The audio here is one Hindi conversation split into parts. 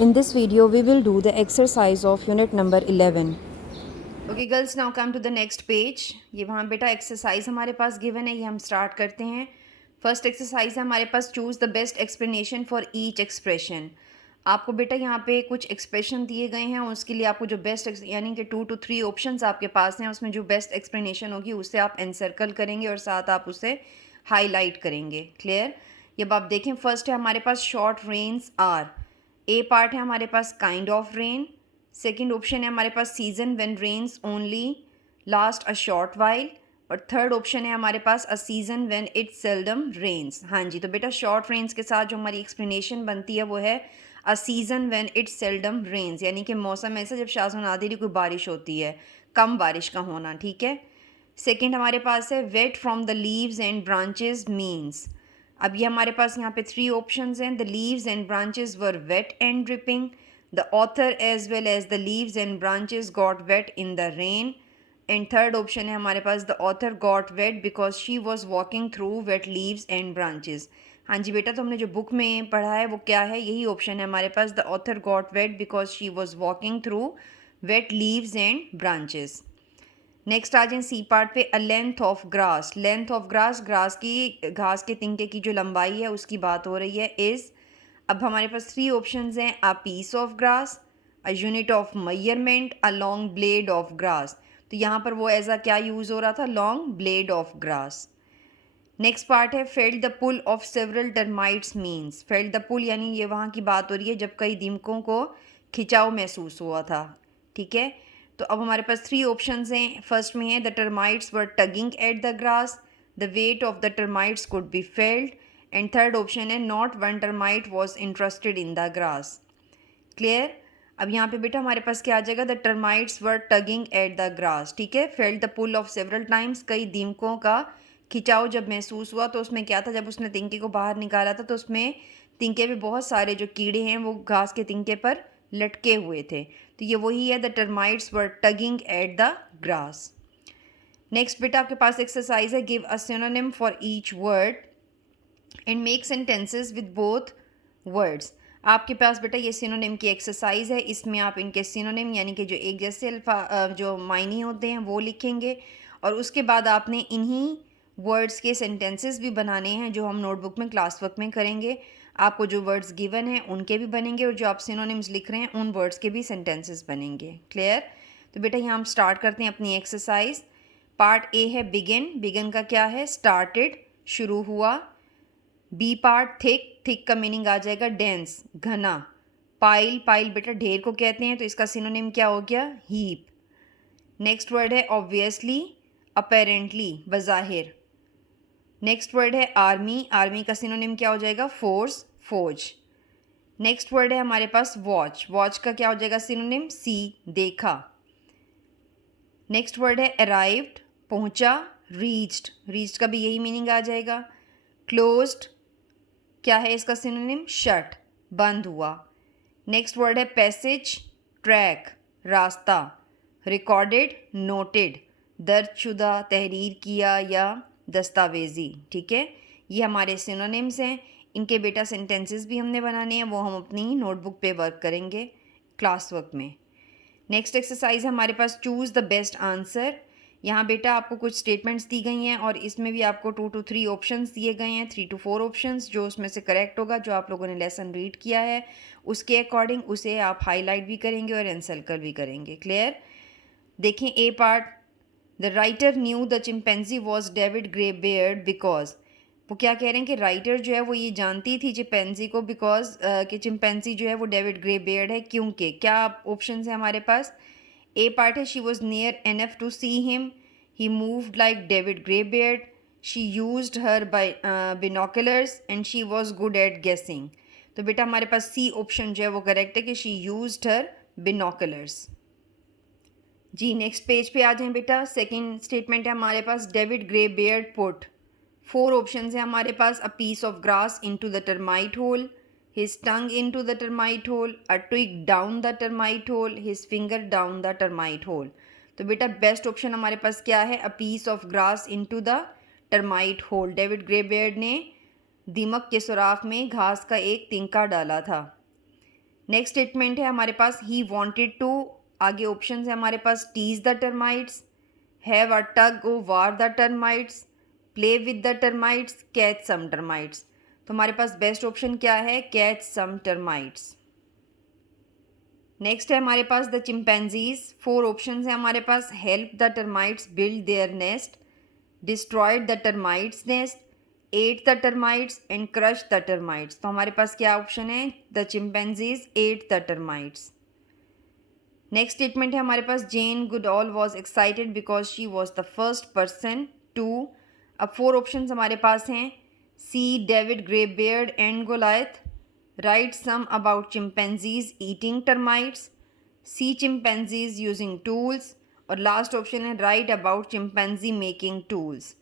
In this video, we will do the exercise of unit number 11. Okay girls, now come to the next page. ये वहाँ बेटा एक्सरसाइज हमारे पास गिवन है, ये हम स्टार्ट करते हैं। फर्स्ट एक्सरसाइज है हमारे पास, choose the best explanation for each expression. आपको बेटा यहाँ पे कुछ एक्सप्रेशन दिए गए हैं, उसके लिए आपको जो बेस्ट यानी कि 2 to 3 ऑप्शंस आपके पास हैं, उसमें जो बेस्ट एक्सप्लेनेशन होगी उससे आप एनसर्कल करेंगे और साथ आप उसे हाईलाइट करेंगे। क्लियर? अब आप देखें, फर्स्ट है हमारे पास short rains are. A part है हमारे पास kind of rain. Second option है हमारे पास season when rains only last a short while. और थर्ड ऑप्शन है हमारे पास a season when it seldom rains. हाँ जी, तो बेटा शॉर्ट रेन्स के साथ जो हमारी एक्सप्लेनेशन बनती है वो है a season when it seldom rains, यानी कि मौसम ऐसा जब शाज़ नादिरी कोई बारिश होती है, कम बारिश का होना। ठीक है। सेकेंड हमारे पास है wet from the leaves and branches means. अब ये हमारे पास यहाँ पे 3 ऑप्शंस हैं। The leaves and branches were wet and dripping, the author as well as the leaves and branches got wet in the rain. And third option है हमारे पास the author got wet because she was walking through wet leaves and branches. हाँ जी बेटा, तो हमने जो बुक में पढ़ा है वो क्या है, यही ऑप्शन है हमारे पास, the author got wet because she was walking through wet leaves and branches. Next आ जाए सी पार्ट पे, a length of grass. Length of grass, grass की घास के तिनके की जो लंबाई है उसकी बात हो रही है, इज़। अब हमारे पास 3 ऑप्शंस हैं, a piece of grass, a unit of measurement, a long blade of grass. तो यहाँ पर वो एज अ क्या यूज़ हो रहा था, long blade of grass. Next part है felt the pull of several termites means. Felt the pull यानी ये वहाँ की बात हो रही है जब कई दीमकों को खिंचाव महसूस हुआ था। ठीक है। तो अब हमारे पास 3 ऑप्शंस हैं। फर्स्ट में है the termites were tugging at the grass, the weight of the termites could be felt. And third option है not one termite was interested in the grass. Clear? अब यहाँ पे बेटा हमारे पास क्या आ जाएगा, the termites were tugging at the grass. ठीक है। Felt the pull of several times, कई दीमकों का खिंचाव जब महसूस हुआ, तो उसमें क्या था, जब उसने तिनके को बाहर निकाला था तो उसमें तिनके पे बहुत सारे जो कीड़े हैं वो घास के तिनके पर लटके हुए थे। तो ये वही है, the termites were tugging at the grass. Next बेटा आपके पास एक्सरसाइज है, give a synonym for each word and make sentences with both words. आपके पास बेटा ये सिनोनिम की एक्सरसाइज है, इसमें आप इनके सिनोनिम यानी कि जो एक जैसे जो मायने होते हैं वो लिखेंगे और उसके बाद आपने इन्हीं वर्ड्स के सेंटेंसेस भी बनाने हैं जो हम नोटबुक में क्लास वर्क में करेंगे। आपको जो वर्ड्स गिवन हैं उनके भी बनेंगे और जो आप सिनोनिम्स लिख रहे हैं उन वर्ड्स के भी सेंटेंसेस बनेंगे। क्लियर? तो बेटा यहाँ हम स्टार्ट करते हैं अपनी एक्सरसाइज। पार्ट ए है बिगिन। बिगिन का क्या है, स्टार्टेड, शुरू हुआ। B part thick. थिक का मीनिंग आ जाएगा डेंस, घना। पाइल, पाइल बेटा ढेर को कहते हैं, तो इसका सिनोनिम क्या हो गया, हीप। नेक्स्ट वर्ड है ऑब्वियसली, अपेरेंटली, बज़ाहिर। नेक्स्ट वर्ड है आर्मी। आर्मी का सिनोनिम क्या हो जाएगा, फोर्स, फौज। नेक्स्ट वर्ड है हमारे पास वॉच। वॉच का क्या हो जाएगा सिनोनिम, सी, देखा। नेक्स्ट वर्ड है अराइव्ड, पहुंचा। रीच्ड, रीच्ड का भी यही मीनिंग आ जाएगा। क्लोज्ड, क्या है इसका सिनोनिम, शट, बंद हुआ। नेक्स्ट वर्ड है पैसेज, ट्रैक, रास्ता। रिकॉर्डेड, नोटेड, दर्जशुदा, तहरीर किया या दस्तावेज़ी। ठीक है। ये हमारे सिनोनिम्स हैं। इनके बेटा सेंटेंसेस भी हमने बनाने हैं, वो हम अपनी नोटबुक पे वर्क करेंगे क्लास वर्क में। नेक्स्ट एक्सरसाइज है हमारे पास, चूज़ द बेस्ट आंसर। यहाँ बेटा आपको कुछ स्टेटमेंट्स दी गई हैं और इसमें भी आपको 2 to 3 ऑप्शंस दिए गए हैं, 3 to 4 ऑप्शंस। जो उसमें से करेक्ट होगा, जो आप लोगों ने लेसन रीड किया है उसके अकॉर्डिंग उसे आप हाईलाइट भी करेंगे और एनसर्कल भी करेंगे। क्लियर? देखें A part, the writer knew the chimpanzee was David Greybeard because. वो क्या कह रहे हैं कि राइटर जो है वो ये जानती थी चिंपैंजी को, बिकॉज कि चिंपैंजी जो है वो डेविड ग्रे बेयर्ड है, क्योंकि क्या ऑप्शन है हमारे पास। ए पार्ट है she was near enough to see him, he moved like David Greybeard, she used her by binoculars and she was good at guessing. तो बेटा हमारे पास सी ऑप्शन जो है वो करेक्ट है कि शी यूज्ड हर बिनोकुलर्स। जी नेक्स्ट पेज पे आ जाएं बेटा। सेकंड स्टेटमेंट है हमारे पास, David Greybeard put. 4 option है हमारे पास, a piece of grass into the termite hole, his tongue into the termite hole, a twig down the termite hole, his finger down the termite hole. तो बेटा बेस्ट ऑप्शन हमारे पास क्या है, a piece of grass into the termite whole. David grey Baird ने दीमक के सुराख में घास का एक तिनका डाला था। नेक्स्ट स्टेटमेंट है हमारे पास ही वॉन्टेड टू, आगे ऑप्शन है हमारे पास tease the termites, have a tug of war the termites, play with the termites, catch some termites. तो हमारे पास बेस्ट ऑप्शन क्या है, कैच सम टर्माइट्स। नेक्स्ट है हमारे पास द चिंपैंजीज, 4 ऑप्शन है हमारे पास, help the termites build their nest, destroyed the termites nest, eat the termites and crush the termites. तो हमारे पास क्या ऑप्शन है, the chimpanzees ate the termites. Next statement है हमारे पास Jane Goodall was excited because she was the first person to, अब 4 ऑप्शन हमारे पास हैं, see David Greybeard and Goliath, write some about chimpanzees eating termites, see chimpanzees using tools, और लास्ट ऑप्शन है right about chimpanzee making tools.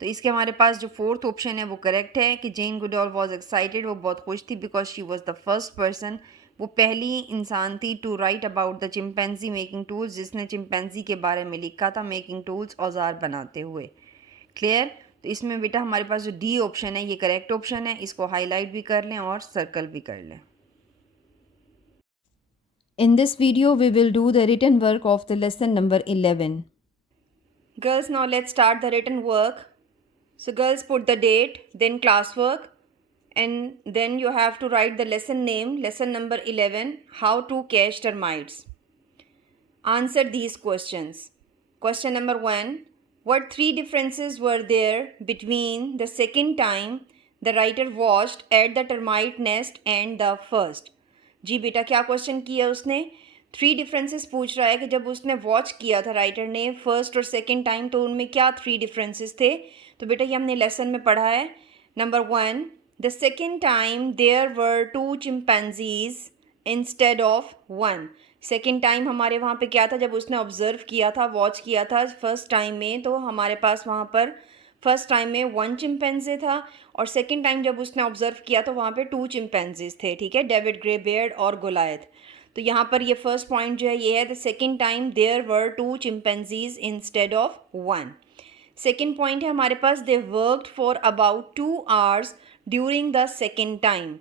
तो इसके हमारे पास जो 4th ऑप्शन है वो करेक्ट है कि जेन गुडऑल वॉज एक्साइटेड, वो बहुत खुश थी because she was the first person, वो पहली इंसान थी to write about the chimpanzee making tools, जिसने चिंपैंजी के बारे में लिखा था, मेकिंग टूल्स औजार बनाते हुए। क्लियर? तो इसमें बेटा हमारे पास जो डी ऑप्शन है ये करेक्ट ऑप्शन है, इसको हाईलाइट भी कर लें और सर्कल भी कर लें। In this video, we will do the written work of the lesson number 11. Girls, now let's start the written work. So girls, put the date, then classwork, and then you have to write the lesson name, lesson number 11, how to catch termites. Answer these questions. Question number 1, what 3 differences were there between the second time the writer watched at the termite nest and the first? जी बेटा, क्या क्वेश्चन किया उसने, 3 डिफरेंसेस पूछ रहा है कि जब उसने वॉच किया था राइटर ने फर्स्ट और सेकंड टाइम, तो उनमें क्या 3 डिफरेंसेस थे। तो बेटा ये हमने लेसन में पढ़ा है। Number 1, the second time there were 2 chimpanzees instead of 1। Second time हमारे वहाँ पे क्या था, जब उसने ऑब्जर्व किया था, वॉच किया था फर्स्ट टाइम में, तो हमारे पास वहाँ पर फर्स्ट टाइम में 1 चिंपैंजी था, और सेकंड टाइम जब उसने ऑब्जर्व किया तो वहाँ पे 2 चिंपैंजीज थे। ठीक है, डेविड ग्रेबियर्ड और गोलायथ। तो यहाँ पर ये फर्स्ट पॉइंट जो है ये है, the second time there were 2 chimpanzees instead of 1। Second point है हमारे पास, they worked for about 2 hours during the second time,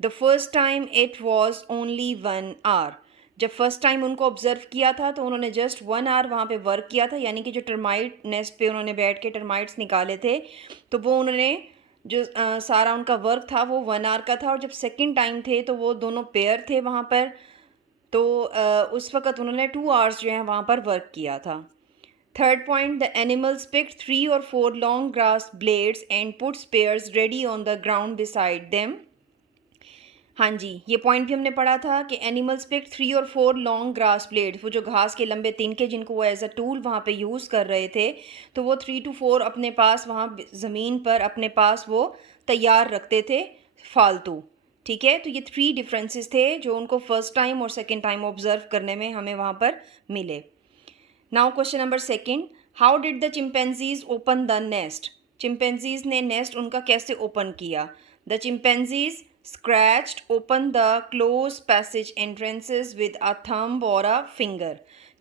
the first time it was only 1 hour। जब फर्स्ट टाइम उनको ऑब्जर्व किया था तो उन्होंने जस्ट 1 hour वहाँ पे वर्क किया था, यानी कि जो टर्माइट नेस्ट पे उन्होंने बैठ के टर्माइट्स निकाले थे, तो वो उन्होंने जो सारा उनका वर्क था वो 1 hour का था। और जब सेकंड टाइम थे तो वो दोनों पेयर थे वहाँ पर, तो उस वक़्त उन्होंने 2 hours जो है वहाँ पर वर्क किया था। Third point, the animals picked 3 or 4 long grass blades and put spares ready on the ground beside them. हाँ जी, ये पॉइंट भी हमने पढ़ा था कि एनिमल्स पिक 3 और 4 लॉन्ग ग्रास ब्लेड्स, वो जो घास के लंबे तिनके जिनको वो एज अ टूल वहाँ पे यूज़ कर रहे थे, तो वो 3 to 4 अपने पास वहाँ ज़मीन पर अपने पास वो तैयार रखते थे फालतू। ठीक है, तो ये 3 डिफरेंसेस थे जो उनको फर्स्ट टाइम और सेकेंड टाइम ऑब्जर्व करने में हमें वहाँ पर मिले। Now question number 2, how did the chimpanzees open the nest. Chimpanzees ने नेस्ट उनका कैसे ओपन किया। The chimpanzees scratched open the closed passage entrances with a thumb or a finger।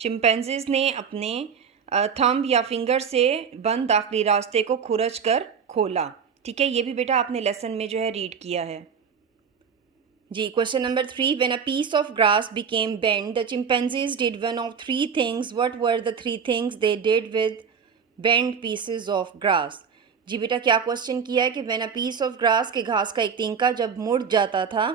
Chimpanzees ने अपने थंब या फिंगर से बंद दाखिली रास्ते को खुरच कर खोला। ठीक है, ये भी बेटा आपने लेसन में जो है रीड किया है जी। Question number 3, when a piece of grass became bent the chimpanzees did one of 3 things, what were the 3 things they did with bent pieces of grass. जी बेटा, क्या क्वेश्चन किया है कि when a piece of grass, के घास का एक तिनका जब मुड़ जाता था,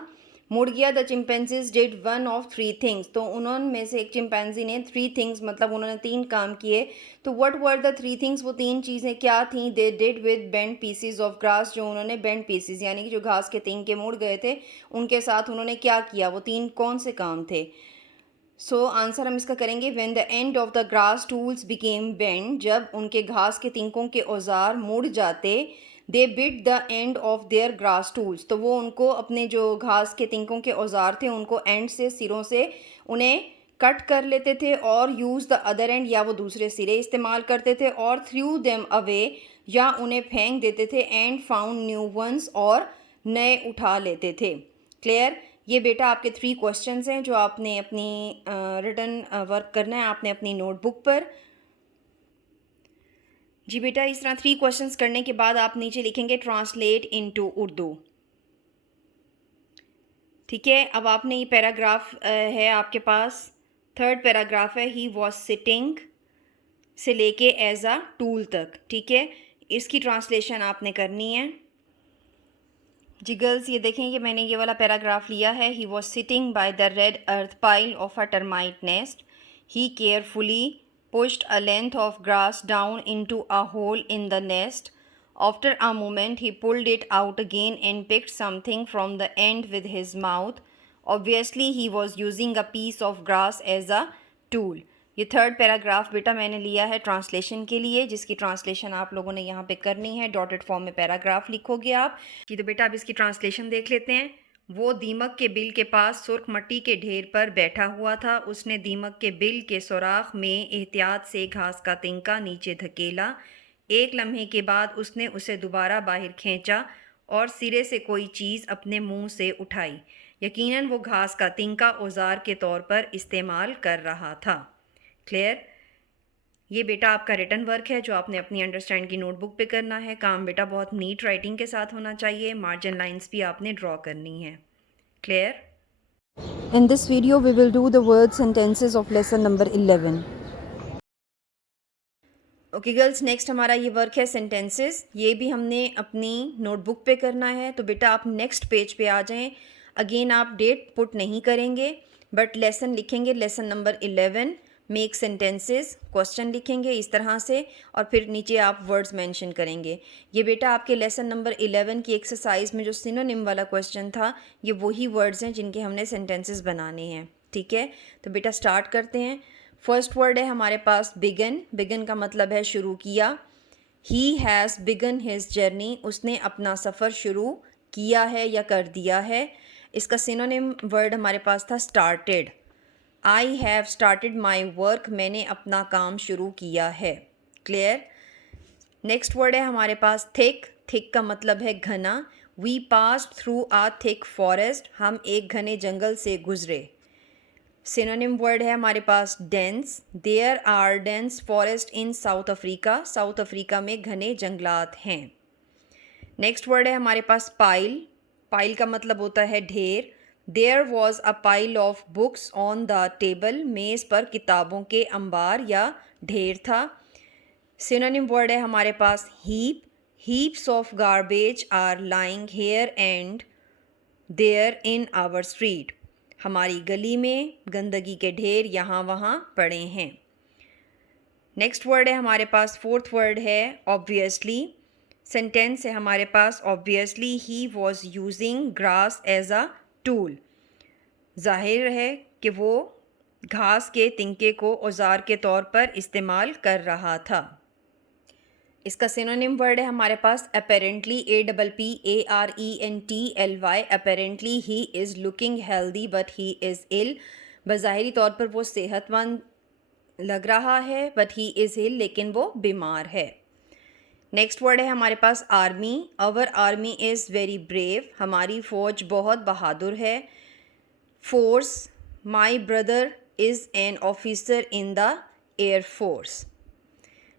मुड़ गया, the chimpanzees did one of 3 things, तो उन्होंने में से एक चिंपैंजी ने 3 थिंग्स, मतलब उन्होंने 3 काम किए। तो व्हाट वर द 3 थिंग्स, वो 3 चीज़ें क्या थीं, दे did with bent pieces of grass, जो उन्होंने बेंड पीसेस यानी कि जो घास के तिनके मुड़ गए थे उनके साथ उन्होंने क्या किया, वो 3 कौन से काम थे। सो आंसर हम इसका करेंगे, when the end of the grass tools became bent, जब उनके घास के तिनकों के औजार मुड़ जाते, they bit the end of their grass tools, तो वो उनको अपने जो घास के तिनकों के औजार थे उनको एंड से, सिरों से उन्हें कट कर लेते थे, और यूज़ द अदर एंड, या वो दूसरे सिरे इस्तेमाल करते थे, और थ्रू देम अवे, या उन्हें फेंक देते थे, एंड फाउंड न्यू वंस, और नए उठा लेते थे। क्लियर? ये बेटा आपके 3 क्वेश्चंस हैं जो आपने अपनी रिटन वर्क करना है आपने अपनी नोटबुक पर। जी बेटा, इस तरह 3 क्वेश्चंस करने के बाद आप नीचे लिखेंगे ट्रांसलेट इनटू उर्दू। ठीक है, अब आपने ये पैराग्राफ है आपके पास, थर्ड पैराग्राफ है, ही वॉज सिटिंग से लेके एज अ टूल तक। ठीक है, इसकी ट्रांसलेशन आपने करनी है। जी गर्ल्स, ये देखें कि मैंने ये वाला पैराग्राफ लिया है। He was sitting by the red earth pile of a termite nest. He carefully pushed a length of grass down into a hole in the nest. After a moment, he pulled it out again and picked something from the end with his mouth. Obviously, he was using a piece of grass as a tool. ये थर्ड पैराग्राफ बेटा मैंने लिया है ट्रांसलेशन के लिए, जिसकी ट्रांसलेशन आप लोगों ने यहाँ पे करनी है। डॉटेड फॉर्म में पैराग्राफ लिखोगे आप कि तो बेटा अब इसकी ट्रांसलेशन देख लेते हैं। वो दीमक के बिल के पास सुर्ख मट्टी के ढेर पर बैठा हुआ था। उसने दीमक के बिल के सुराख में एहतियात से घास का तिनका नीचे धकेला। एक लम्हे के बाद उसने उसे दोबारा बाहर खींचा और सिरे से कोई चीज़ अपने मुंह से उठाई। यकीनन वो घास का तिनका औजार के तौर पर इस्तेमाल कर रहा था। क्लियर? ये बेटा आपका रिटन वर्क है जो आपने अपनी अंडरस्टैंड की नोटबुक पे करना है। काम बेटा बहुत नीट राइटिंग के साथ होना चाहिए। मार्जिन लाइंस भी आपने ड्रॉ करनी है। Clear? In this video, we will do the word sentences of lesson number 11. Okay girls, next हमारा ये वर्क है सेंटेंसेस। ये भी हमने अपनी नोटबुक पे करना है। तो बेटा आप नेक्स्ट पेज पे आ जाएं। अगेन आप डेट पुट नहीं करेंगे बट लेसन लिखेंगे, lesson number 11 make sentences, question लिखेंगे इस तरह से और फिर नीचे आप वर्ड्स मेंशन करेंगे। ये बेटा आपके लेसन नंबर 11 की एक्सरसाइज में जो सिनोनिम वाला क्वेश्चन था, ये वही वर्ड्स हैं जिनके हमने सेंटेंसेस बनाने हैं। ठीक है, तो बेटा स्टार्ट करते हैं। फर्स्ट वर्ड है हमारे पास बिगन। बिगन का मतलब है शुरू किया। He has begun his journey, उसने अपना सफ़र शुरू किया है या कर दिया है। इसका सिनोनिम वर्ड हमारे पास था started. I have started my work, मैंने अपना काम शुरू किया है। क्लियर? नेक्स्ट वर्ड है हमारे पास थिक। थिक का मतलब है घना। We passed through a thick forest, हम एक घने जंगल से गुजरे। सिनोनिम वर्ड है हमारे पास dense. There are dense forest in South Africa, South Africa में घने जंगलात हैं। नेक्स्ट वर्ड है हमारे पास पाइल। पाइल का मतलब होता है ढेर। There was a pile of books on the table, मेज़ पर किताबों के अंबार या ढेर था। सिनोनिम वर्ड है हमारे पास heap. Heaps of garbage are lying here and there in our street, हमारी गली में गंदगी के ढेर यहाँ वहाँ पड़े हैं। नेक्स्ट वर्ड है हमारे पास, फोर्थ वर्ड है ऑब्वियसली। सेंटेंस है हमारे पास obviously he was using grass as a tool. जाहिर है कि वो घास के तिनके को औजार के तौर पर इस्तेमाल कर रहा था। इसका सिनोनिम वर्ड है हमारे पास apparently, APPARENTLY। Apparently he is looking healthy but he is ill, बज़ाहिरी तौर पर वो सेहतमंद लग रहा है बट ही इज़ इल, लेकिन वो बीमार है। नेक्स्ट वर्ड है हमारे पास army. Our army is very brave, हमारी फ़ौज बहुत बहादुर है। Force, my brother is an officer in the air force.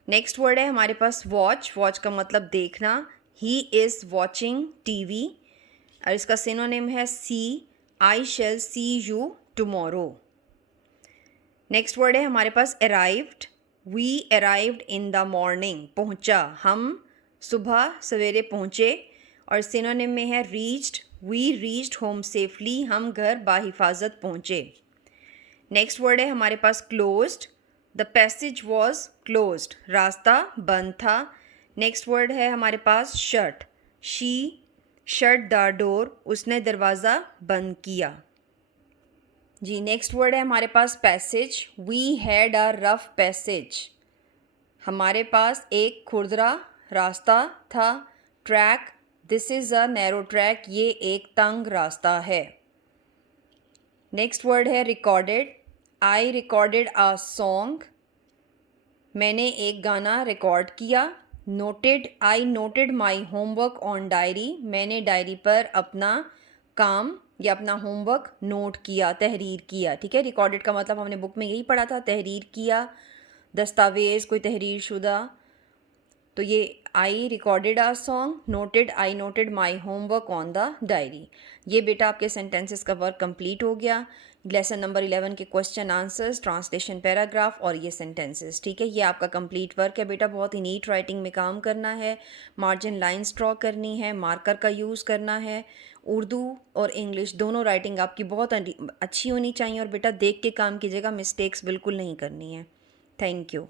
Next word है हमारे पास वॉच। वॉच का मतलब देखना। ही इज़ वॉचिंग टीवी और इसका सिनोनिम है see. I shall see you tomorrow. Next word है हमारे पास arrived. We arrived in the morning, पहुंचा, हम सुबह सवेरे पहुंचे। और सिनोनिम में है reached. We reached home safely, हम घर बाहिफाजत पहुंचे। नेक्स्ट वर्ड है हमारे पास closed. The passage was closed, रास्ता बंद था। नेक्स्ट वर्ड है हमारे पास shut. She shut the door, उसने दरवाज़ा बंद किया। जी नेक्स्ट वर्ड है हमारे पास passage. We had a rough passage, हमारे पास एक खुरदरा रास्ता था। Track, this is a narrow track, ये एक तंग रास्ता है। नेक्स्ट वर्ड है recorded. I recorded a song, मैंने एक गाना रिकॉर्ड किया। Noted, I noted my homework on diary, मैंने डायरी पर अपना काम या अपना होमवर्क नोट किया, तहरीर किया। ठीक है, रिकॉर्डेड का मतलब हमने बुक में यही पढ़ा था, तहरीर किया, दस्तावेज़, कोई तहरीर शुदा। तो ये I recorded our song, noted I noted my homework on the diary. ये बेटा आपके सेंटेंसेस का वर्क कंप्लीट हो गया। लेसन नंबर 11 के क्वेश्चन आंसर्स, ट्रांसलेशन पैराग्राफ और ये सेंटेंसेस, ठीक है, ये आपका कंप्लीट वर्क है बेटा। बहुत ही नीट राइटिंग में काम करना है, मार्जिन लाइंस ड्रॉ करनी है, मार्कर का यूज़ करना है। उर्दू और इंग्लिश दोनों राइटिंग आपकी बहुत अच्छी होनी चाहिए और बेटा देख के काम कीजिएगा, मिस्टेक्स बिल्कुल नहीं करनी है। Thank you.